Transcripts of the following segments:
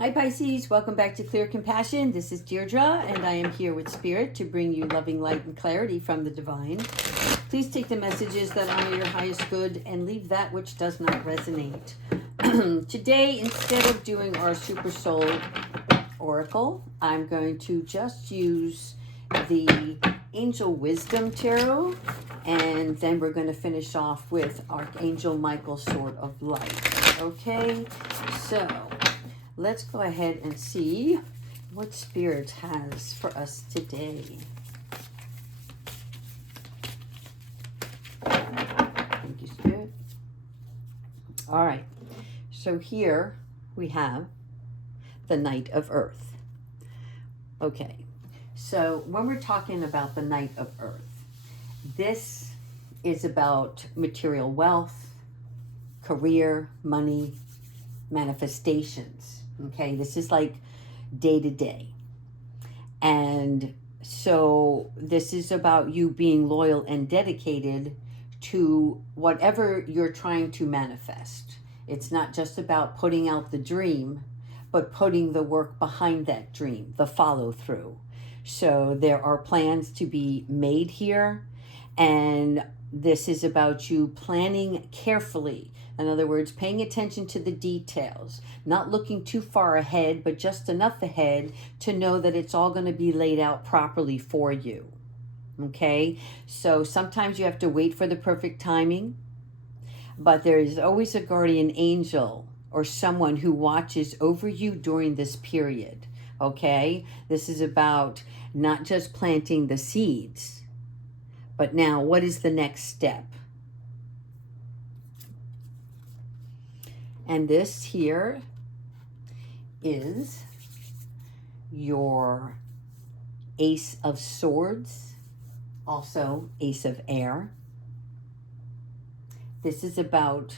Hi Pisces, welcome back to Clear Compassion. This is Deirdre and I am here with Spirit to bring you loving light and clarity from the divine. Please take the messages that honor your highest good and leave that which does not resonate. Today, instead of doing our Super Soul Oracle, I'm going to just use the Angel Wisdom Tarot, and then we're going to finish off with Archangel Michael Sword of Light. Okay, so let's go ahead and see what Spirit has for us today. Thank you, Spirit. All right, so here we have the Knight of Earth. Okay, so when we're talking about the Knight of Earth, this is about material wealth, career, money, manifestations. Okay, this is like day to day. And so this is about you being loyal and dedicated to whatever you're trying to manifest. It's not just about putting out the dream, but putting the work behind that dream, the follow through. So there are plans to be made here, and this is about you planning carefully. In other words, paying attention to the details, not looking too far ahead, but just enough ahead to know that it's all going to be laid out properly for you. Okay? So sometimes you have to wait for the perfect timing, but there is always a guardian angel or someone who watches over you during this period. Okay? This is about not just planting the seeds, but now what is the next step? And this here is your Ace of Swords, also Ace of Air. This is about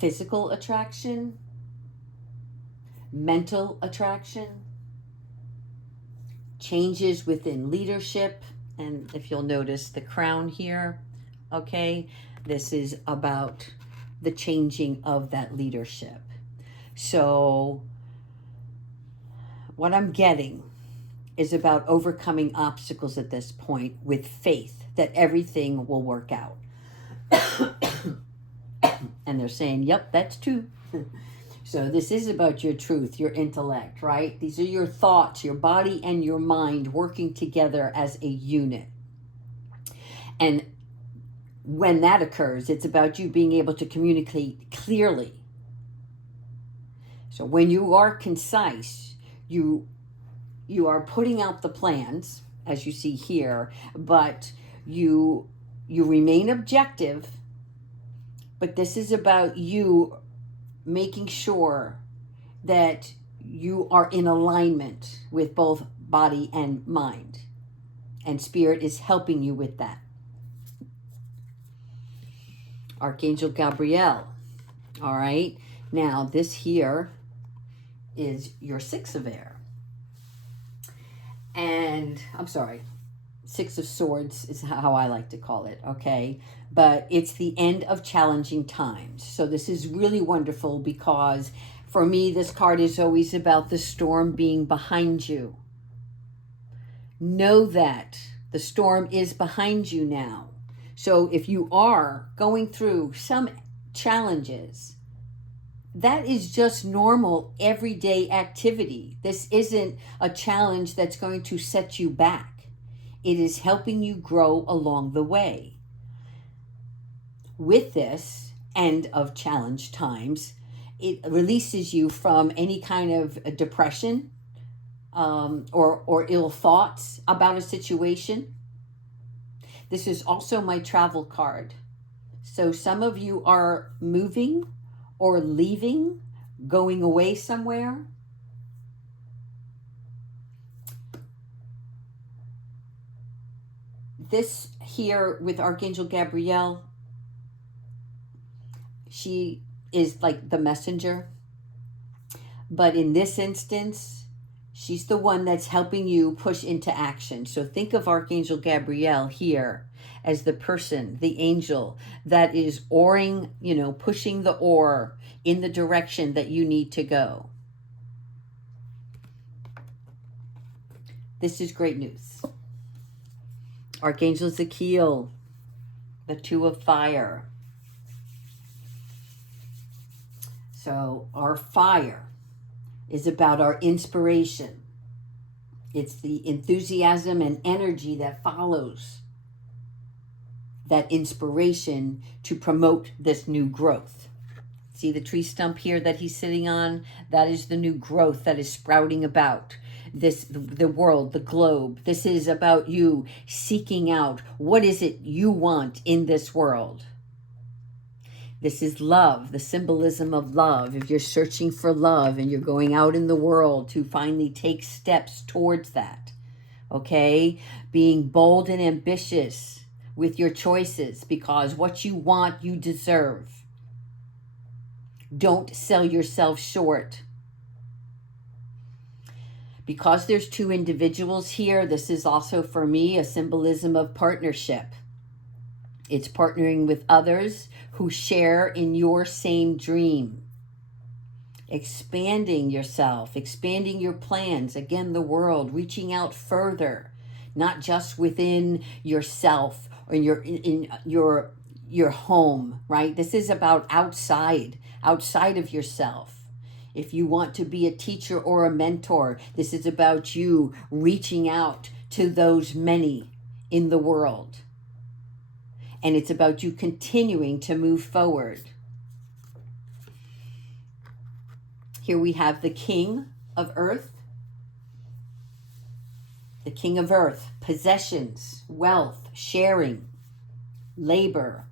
physical attraction, mental attraction, changes within leadership. And if you'll notice the crown here, okay, this is about the changing of that leadership. So what I'm getting is about overcoming obstacles at this point with faith that everything will work out. And they're saying, yep, that's true. So this is about your truth, your intellect, right? These are your thoughts, your body and your mind working together as a unit. And when that occurs, it's about you being able to communicate clearly. So when you are concise, you are putting out the plans, as you see here, but you remain objective. But this is about you making sure that you are in alignment with both body and mind. And Spirit is helping you with that. Archangel Gabriel. All right. Now, this here is your Six of Air. And I'm sorry, Six of Swords is how I like to call it. Okay. But it's the end of challenging times. So this is really wonderful because for me, this card is always about the storm being behind you. Know that the storm is behind you now. So if you are going through some challenges, that is just normal everyday activity. This isn't a challenge that's going to set you back. It is helping you grow along the way. With this end of challenge times, it releases you from any kind of depression or ill thoughts about a situation. This is also my travel card. So some of you are moving or leaving, going away somewhere. This here with Archangel Gabrielle, she is like the messenger. But in this instance, she's the one that's helping you push into action. So think of Archangel Gabrielle here as the person, the angel that is oaring, pushing the oar in the direction that you need to go. This is great news. Archangel Ezekiel, the Two of Fire. So our fire is about our inspiration. It's the enthusiasm and energy that follows that inspiration to promote this new growth. See the tree stump here that he's sitting on? That is the new growth that is sprouting about the world, the globe. This is about you seeking out what is it you want in this world. This is love, the symbolism of love. If you're searching for love and you're going out in the world to finally take steps towards that, okay? Being bold and ambitious with your choices, because what you want, you deserve. Don't sell yourself short. Because there's two individuals here, this is also for me a symbolism of partnership. It's partnering with others who share in your same dream. Expanding yourself, expanding your plans, again, the world, reaching out further, not just within yourself or in your home, right? This is about outside of yourself. If you want to be a teacher or a mentor, this is about you reaching out to those many in the world. And it's about you continuing to move forward. Here we have the King of Earth. The King of Earth, possessions, wealth, sharing, labor.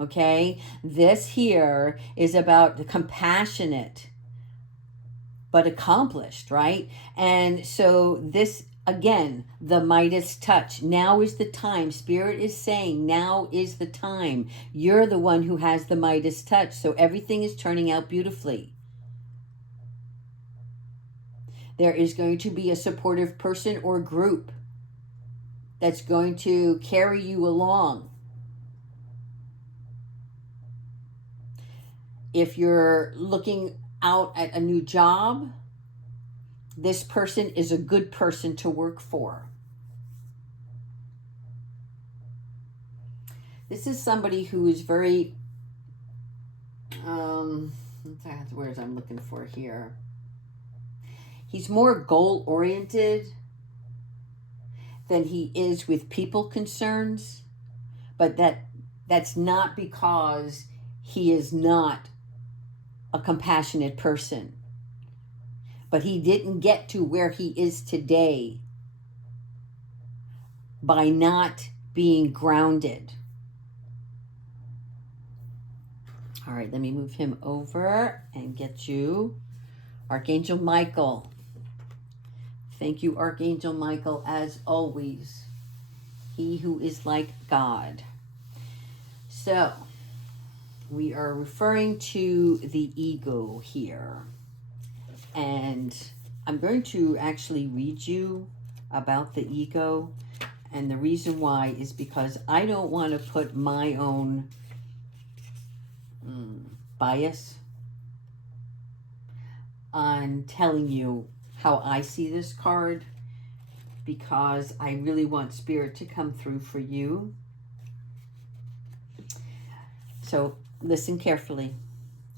Okay? This here is about the compassionate, but accomplished, right? And so this, again, the Midas touch. Now is the time. Spirit is saying, now is the time. You're the one who has the Midas touch. So everything is turning out beautifully. There is going to be a supportive person or group that's going to carry you along. If you're looking out at a new job, this person is a good person to work for. This is somebody who is very, that's the words I'm looking for here. He's more goal-oriented than he is with people concerns, but that's not because he is not a compassionate person. But he didn't get to where he is today by not being grounded. All right, let me move him over and get you Archangel Michael. Thank you, Archangel Michael, as always. He who is like God. So, we are referring to the ego here. And I'm going to actually read you about the ego. And the reason why is because I don't want to put my own bias on telling you how I see this card, because I really want Spirit to come through for you. So listen carefully.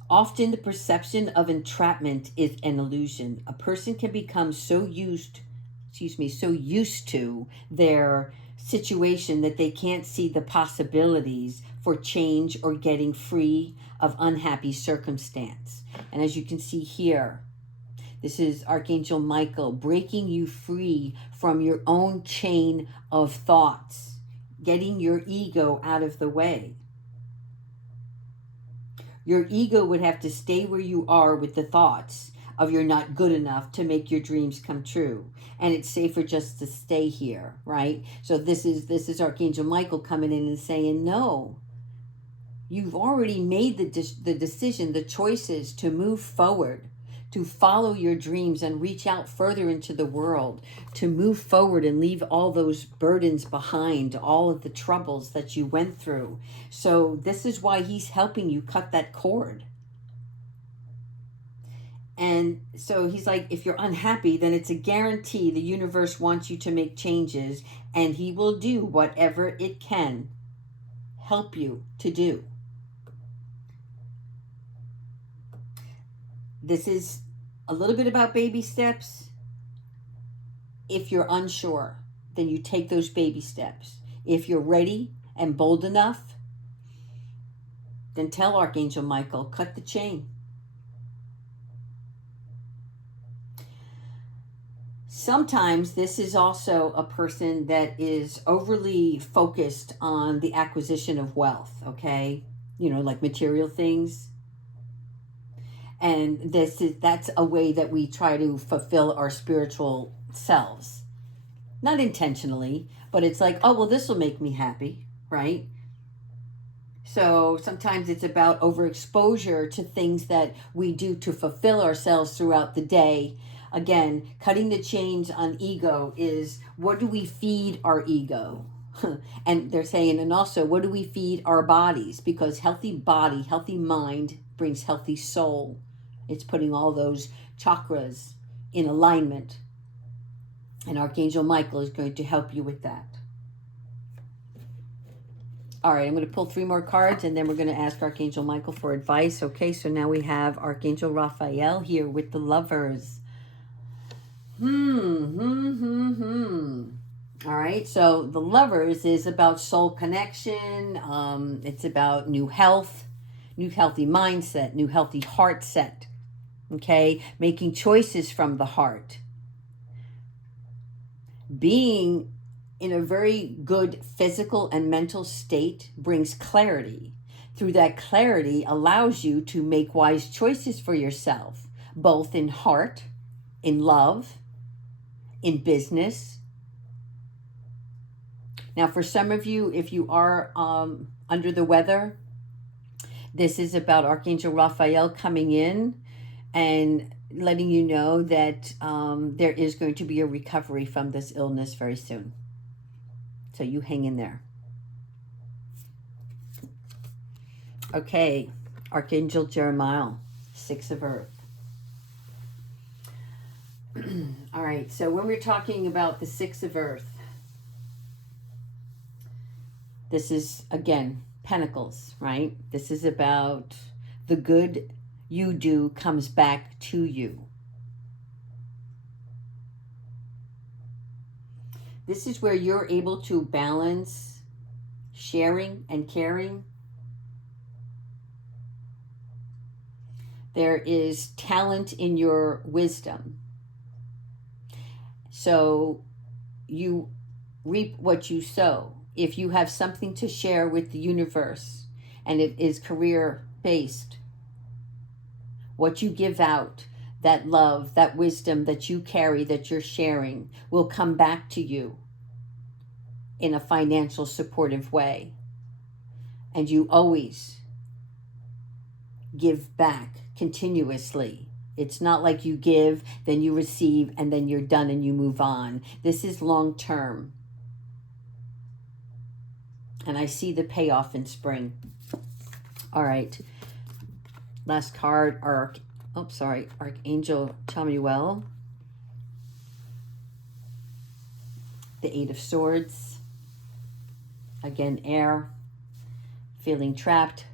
Often the perception of entrapment is an illusion. A person can become so used to their situation that they can't see the possibilities for change or getting free of unhappy circumstance. And as you can see here, this is Archangel Michael breaking you free from your own chain of thoughts, getting your ego out of the way. Your ego would have to stay where you are with the thoughts of you're not good enough to make your dreams come true. And it's safer just to stay here, right? So this is Archangel Michael coming in and saying, no, you've already made the decision, the choices to move forward, to follow your dreams and reach out further into the world, to move forward and leave all those burdens behind, all of the troubles that you went through. So this is why he's helping you cut that cord. And so he's like, if you're unhappy, then it's a guarantee the universe wants you to make changes, and he will do whatever it can help you to do. This is a little bit about baby steps. If you're unsure, then you take those baby steps. If you're ready and bold enough, then tell Archangel Michael, cut the chain. Sometimes this is also a person that is overly focused on the acquisition of wealth, okay? Like material things. And that's a way that we try to fulfill our spiritual selves. Not intentionally, but it's like, oh, well, this will make me happy, right? So sometimes it's about overexposure to things that we do to fulfill ourselves throughout the day. Again, cutting the chains on ego is, what do we feed our ego? And they're saying, and also, what do we feed our bodies? Because healthy body, healthy mind brings healthy soul. It's putting all those chakras in alignment. And Archangel Michael is going to help you with that. All right, I'm going to pull 3 more cards, and then we're going to ask Archangel Michael for advice. Okay, so now we have Archangel Raphael here with the Lovers. All right, so the Lovers is about soul connection. It's about new health, new healthy mindset, new healthy heart set. Okay, making choices from the heart. Being in a very good physical and mental state brings clarity. Through that clarity allows you to make wise choices for yourself, both in heart, in love, in business. Now, for some of you, if you are under the weather, this is about Archangel Raphael coming in and letting you know that there is going to be a recovery from this illness very soon. So you hang in there. Okay, Archangel Jeremiah, 6 of Earth. All right, so when we're talking about the 6 of Earth, this is, again, Pentacles, right? This is about the good you do comes back to you. This is where you're able to balance sharing and caring. There is talent in your wisdom. So you reap what you sow. If you have something to share with the universe and it is career-based, what you give out, that love, that wisdom that you carry, that you're sharing, will come back to you in a financial supportive way. And you always give back continuously. It's not like you give, then you receive, and then you're done and you move on. This is long term. And I see the payoff in spring. All right. Last card, Archangel Chamuel. The 8 of Swords. Again, air. Feeling trapped,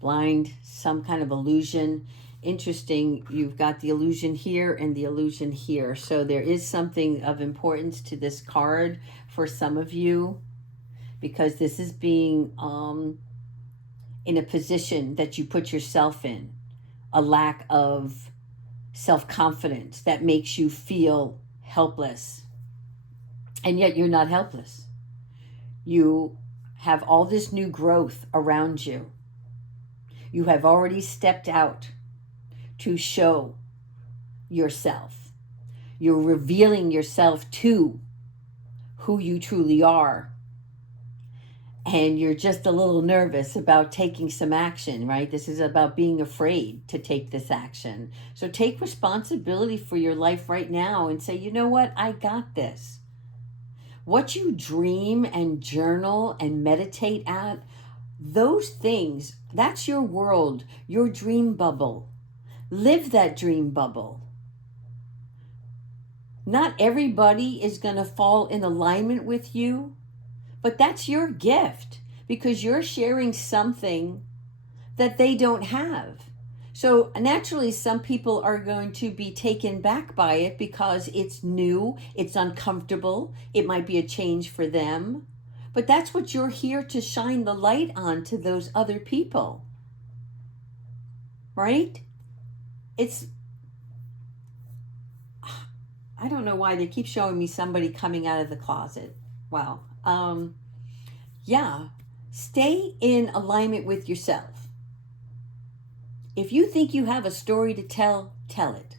blind, some kind of illusion. Interesting, you've got the illusion here and the illusion here. So there is something of importance to this card for some of you, because this is being in a position that you put yourself in, a lack of self-confidence that makes you feel helpless. And yet you're not helpless. You have all this new growth around you. You have already stepped out to show yourself. You're revealing yourself to who you truly are. And you're just a little nervous about taking some action, right? This is about being afraid to take this action. So take responsibility for your life right now and say, you know what? I got this. What you dream and journal and meditate at, those things, that's your world, your dream bubble. Live that dream bubble. Not everybody is going to fall in alignment with you, but that's your gift because you're sharing something that they don't have. So naturally, some people are going to be taken back by it because it's new, it's uncomfortable, it might be a change for them. But that's what you're here to shine the light on to those other people. Right? I don't know why they keep showing me somebody coming out of the closet. Wow. Yeah. Stay in alignment with yourself. If you think you have a story to tell, tell it.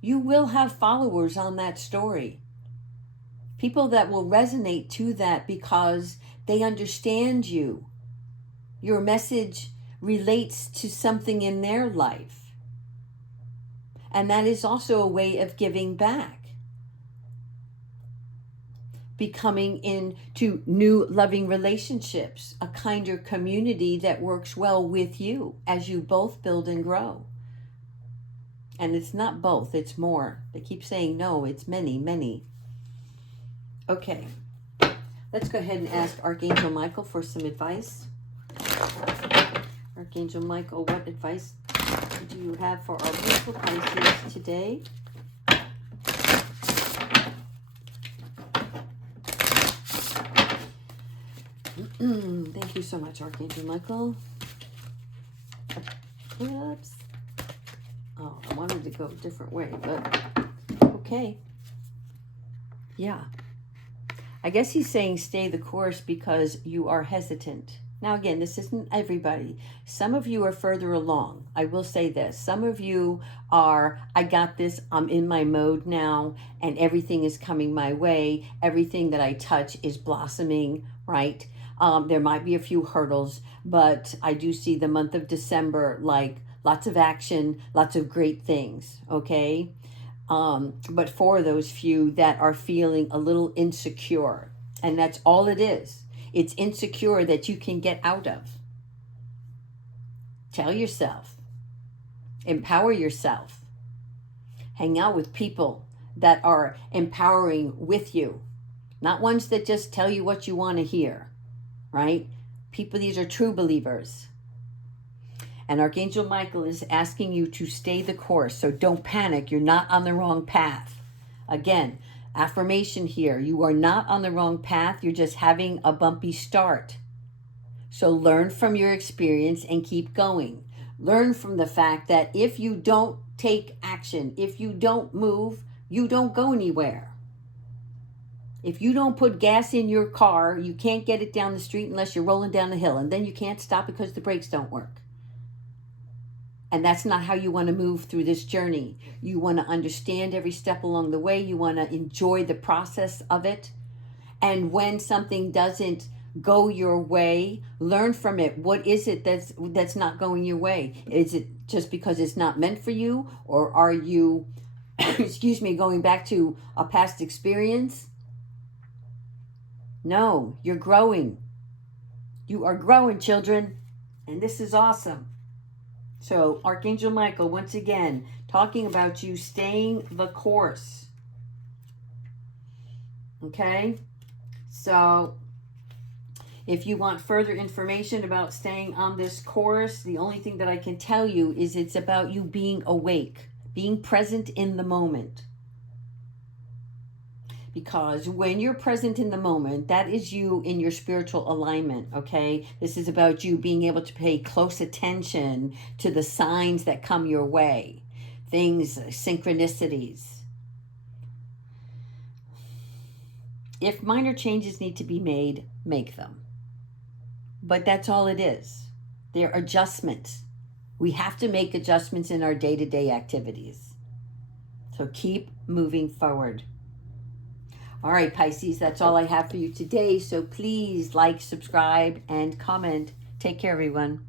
You will have followers on that story. People that will resonate to that because they understand you. Your message relates to something in their life. And that is also a way of giving back. Becoming into new loving relationships, a kinder community that works well with you as you both build and grow. And it's not both, it's more. They keep saying no, it's many, many. Okay, let's go ahead and ask Archangel Michael for some advice. Archangel Michael, what advice do you have for our beautiful Pisces today? Thank you so much, Archangel Michael. Whoops. Oh, I wanted to go a different way, but okay. Yeah. I guess he's saying stay the course because you are hesitant. Now, again, this isn't everybody. Some of you are further along. I will say this. Some of you are, I got this, I'm in my mode now, and everything is coming my way. Everything that I touch is blossoming, right? There might be a few hurdles, but I do see the month of December, like lots of action, lots of great things, okay? But for those few that are feeling a little insecure, and that's all it is. It's insecure that you can get out of. Tell yourself. Empower yourself. Hang out with people that are empowering with you. Not ones that just tell you what you want to hear, right? People, these are true believers. And Archangel Michael is asking you to stay the course. So don't panic. You're not on the wrong path. Again, affirmation here. You are not on the wrong path. You're just having a bumpy start. So learn from your experience and keep going. Learn from the fact that if you don't take action, if you don't move, you don't go anywhere. If you don't put gas in your car, you can't get it down the street unless you're rolling down the hill. And then you can't stop because the brakes don't work. And that's not how you want to move through this journey. You want to understand every step along the way. You want to enjoy the process of it. And when something doesn't go your way, learn from it. What is it that's not going your way? Is it just because it's not meant for you? Or are you, excuse me, going back to a past experience? No, you're growing. You are growing, children. And this is awesome. So, Archangel Michael, once again, talking about you staying the course. Okay? So, if you want further information about staying on this course, the only thing that I can tell you is it's about you being awake, being present in the moment. Because when you're present in the moment, that is you in your spiritual alignment, okay? This is about you being able to pay close attention to the signs that come your way. Things, synchronicities. If minor changes need to be made, make them. But that's all it is. They're adjustments. We have to make adjustments in our day-to-day activities. So keep moving forward. All right, Pisces, that's all I have for you today. So please like, subscribe, and comment. Take care, everyone.